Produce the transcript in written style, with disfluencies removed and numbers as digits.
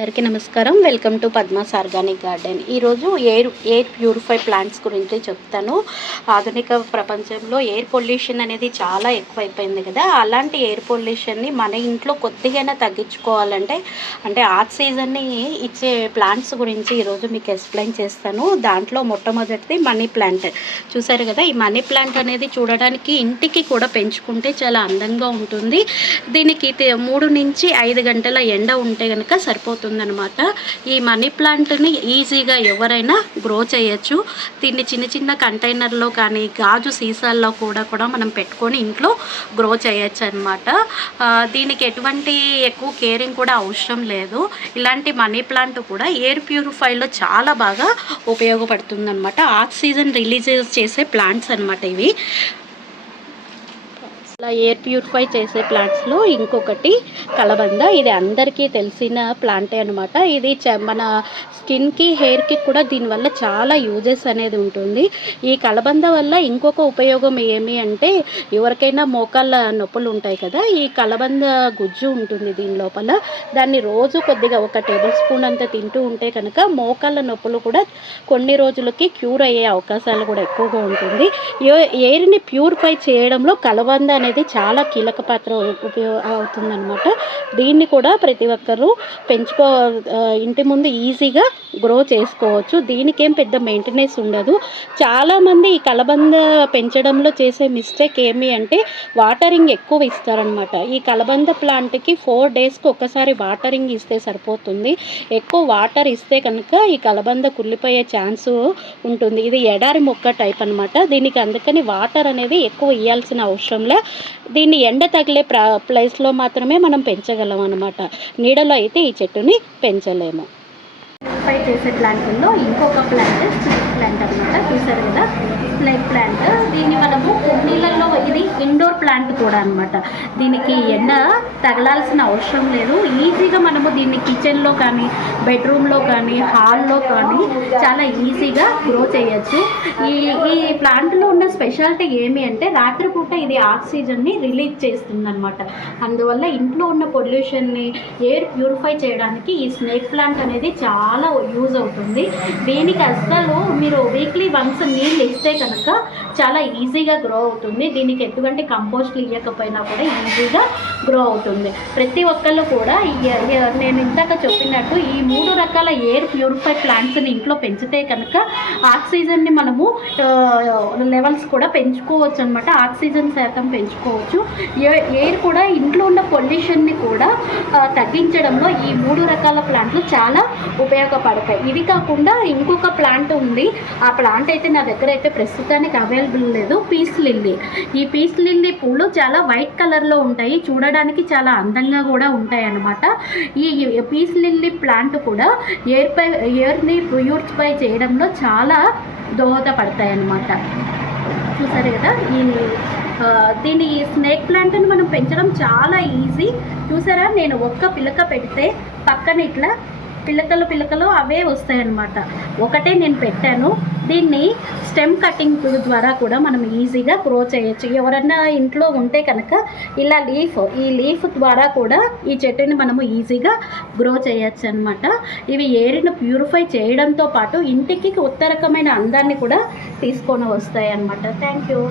అందరికీ నమస్కారం. Welcome to Padma's organic garden. ఈరోజు ఎయిర్ ప్యూరిఫై ప్లాంట్స్ గురించి చెప్తాను. ఆధునిక ప్రపంచంలో ఎయిర్ పొల్యూషన్ అనేది చాలా ఎక్కువైపోయింది కదా. అలాంటి ఎయిర్ పొల్యూషన్ని మన ఇంట్లో కొద్దిగా తగ్గించుకోవాలంటే అంటే ఆక్సిజన్ని ఇచ్చే ప్లాంట్స్ గురించి ఈరోజు మీకు ఎక్స్ప్లెయిన్ చేస్తాను. దాంట్లో మొట్టమొదటిది మనీ ప్లాంట్. చూసారు కదా, ఈ మనీ ప్లాంట్ అనేది చూడడానికి ఇంటికి కూడా పెంచుకుంటే చాలా అందంగా ఉంటుంది. దీనికి 3 నుంచి 5 గంటల ఎండ ఉంటే కనుక సరిపోతుందనమాట. ఈ మనీ ప్లాంట్ని ఈజీగా ఎవరైనా గ్రో చేయొచ్చు. దీన్ని చిన్న చిన్న కంటైనర్లో కానీ గాజు సీసాల్లో కూడా మనం పెట్టుకొని ఇంట్లో గ్రో చేయొచ్చు అనమాట. దీనికి ఎటువంటి ఎక్కువ కేరింగ్ కూడా అవసరం లేదు. ఇలాంటి మనీ ప్లాంట్ కూడా ఎయిర్ ప్యూరిఫైలో చాలా బాగా ఉపయోగపడుతుందన్నమాట. ఆక్సిజన్ రిలీజ్ చేసే ప్లాంట్స్ అనమాట ఇవి. అలా ఎయిర్ ప్యూరిఫై చేసే ప్లాంట్స్లో ఇంకొకటి కలబంద. ఇది అందరికీ తెలిసిన ప్లాంటే అనమాట. ఇది మన స్కిన్కి, హెయిర్కి కూడా దీనివల్ల చాలా యూజెస్ అనేది ఉంటుంది. ఈ కలబంద వల్ల ఇంకొక ఉపయోగం ఏమి అంటే, ఎవరికైనా మోకాళ్ళ నొప్పులు ఉంటాయి కదా, ఈ కలబంద గుజ్జు ఉంటుంది దీని లోపల. దాన్ని రోజు కొద్దిగా 1 టేబుల్ స్పూన్ అంత తింటూ ఉంటే కనుక మోకాళ్ళ నొప్పులు కూడా కొన్ని రోజులకి క్యూర్ అయ్యే అవకాశాలు కూడా ఎక్కువగా ఉంటుంది. ఎయిర్ని ప్యూరిఫై చేయడంలో కలబంద అనేది చాలా కీలక పాత్ర అవుతుందన్నమాట. దీన్ని కూడా ప్రతి ఒక్కరూ ఇంటి ముందు ఈజీగా గ్రో చేసుకోవచ్చు. దీనికేం పెద్ద మెయింటెనెన్స్ ఉండదు. చాలామంది ఈ కలబంద పెంచడంలో చేసే మిస్టేక్ ఏమి అంటే వాటరింగ్ ఎక్కువ ఇస్తారనమాట. ఈ కలబంద ప్లాంట్కి 4 డేస్కి ఒకసారి వాటరింగ్ ఇస్తే సరిపోతుంది. ఎక్కువ వాటర్ ఇస్తే కనుక ఈ కలబంద కుళ్ళిపోయే ఛాన్స్ ఉంటుంది. ఇది ఎడారి మొక్క టైప్ అనమాట. దీనికి అందుకని వాటర్ అనేది ఎక్కువ ఇవ్వాల్సిన అవసరంలే. దీన్ని ఎండ తగిలే ప్లేస్లో మాత్రమే మనం పెంచగలం అనమాట. నీడలో అయితే ఈ చెట్టుని పెంచలేము. పై చేసే ప్లాంట్లో ఇంకొక ప్లాంట్ స్నేక్ ప్లాంట్ అనమాట. చూసారు కదా, స్నేక్ ప్లాంట్. దీన్ని మనము నీళ్ళల్లో, ఇది ఇండోర్ ప్లాంట్ కూడా అనమాట. దీనికి ఎండ తగలాల్సిన అవసరం లేదు. ఈజీగా మనము దీన్ని కిచెన్లో కానీ, బెడ్రూమ్లో కానీ, హాల్లో కానీ చాలా ఈజీగా గ్రో చేయొచ్చు. ఈ ప్లాంట్లో ఉన్న స్పెషాలిటీ ఏమి అంటే, రాత్రిపూట ఇది ఆక్సిజన్ని రిలీజ్ చేస్తుందన్నమాట. అందువల్ల ఇంట్లో ఉన్న పొల్యూషన్ని ఎయిర్ ప్యూరిఫై చేయడానికి ఈ స్నేక్ ప్లాంట్ అనేది చాలా యూజ్ అవుతుంది. దీనికి అసలు మీరు వీక్లీ వన్స్ నీళ్ళు ఇస్తే కనుక చాలా ఈజీగా గ్రో అవుతుంది. దీనికి ఎటువంటి కంపోస్ట్లు ఇవ్వకపోయినా కూడా ఈజీగా గ్రో అవుతుంది. ప్రతి ఒక్కళ్ళు కూడా నేను ఇందాక చెప్పినట్టు ఈ 3 రకాల ఎయిర్ ప్యూరిఫై ప్లాంట్స్ని ఇంట్లో పెంచితే కనుక ఆక్సిజన్ని మనము లెవెల్స్ కూడా పెంచుకోవచ్చు అనమాట. ఆక్సిజన్ శాతం పెంచుకోవచ్చు. ఎయిర్ కూడా ఇంట్లో ఉన్న పొల్యూషన్ని కూడా తగ్గించడంలో ఈ 3 రకాల ప్లాంట్లు చాలా ఉపయోగపడతాయి. ఇది కాకుండా ఇంకొక ప్లాంట్ ఉంది. ఆ ప్లాంట్ అయితే నా దగ్గర అయితే ప్రస్తుతానికి అవైలబుల్ లేదు. Peace lily. ఈ పీస్ లిల్లీ పూలు చాలా వైట్ కలర్లో ఉంటాయి. చూడడానికి చాలా అందంగా కూడా ఉంటాయి అన్నమాట. ఈ పీస్ లిల్లీ ప్లాంట్ కూడా ఎయిర్ని ప్యూరిఫై చేయడంలో చాలా దోహదపడతాయి అన్నమాట. చూసారు కదా, దీని స్నేక్ ప్లాంట్ని మనం పెంచడం చాలా ఈజీ. చూసారా, నేను ఒక్క పిలక పెడితే పక్కన ఇట్లా పిలకలు అవే వస్తాయి అన్నమాట. ఒకటే నేను పెట్టాను. దీన్ని స్టెమ్ కటింగ్ ద్వారా కూడా మనం ఈజీగా గ్రో చేయొచ్చు. ఎవరన్నా ఇంట్లో ఉంటే కనుక ఇలా ఈ లీఫ్ ద్వారా కూడా ఈ చెట్టుని మనము ఈజీగా గ్రో చేయొచ్చు అనమాట. ఇవి ఎయిర్ను ప్యూరిఫై చేయడంతో పాటు ఇంటికి కొత్త రకమైన అందాన్ని కూడా తీసుకొని వస్తాయి అన్నమాట. Thank you.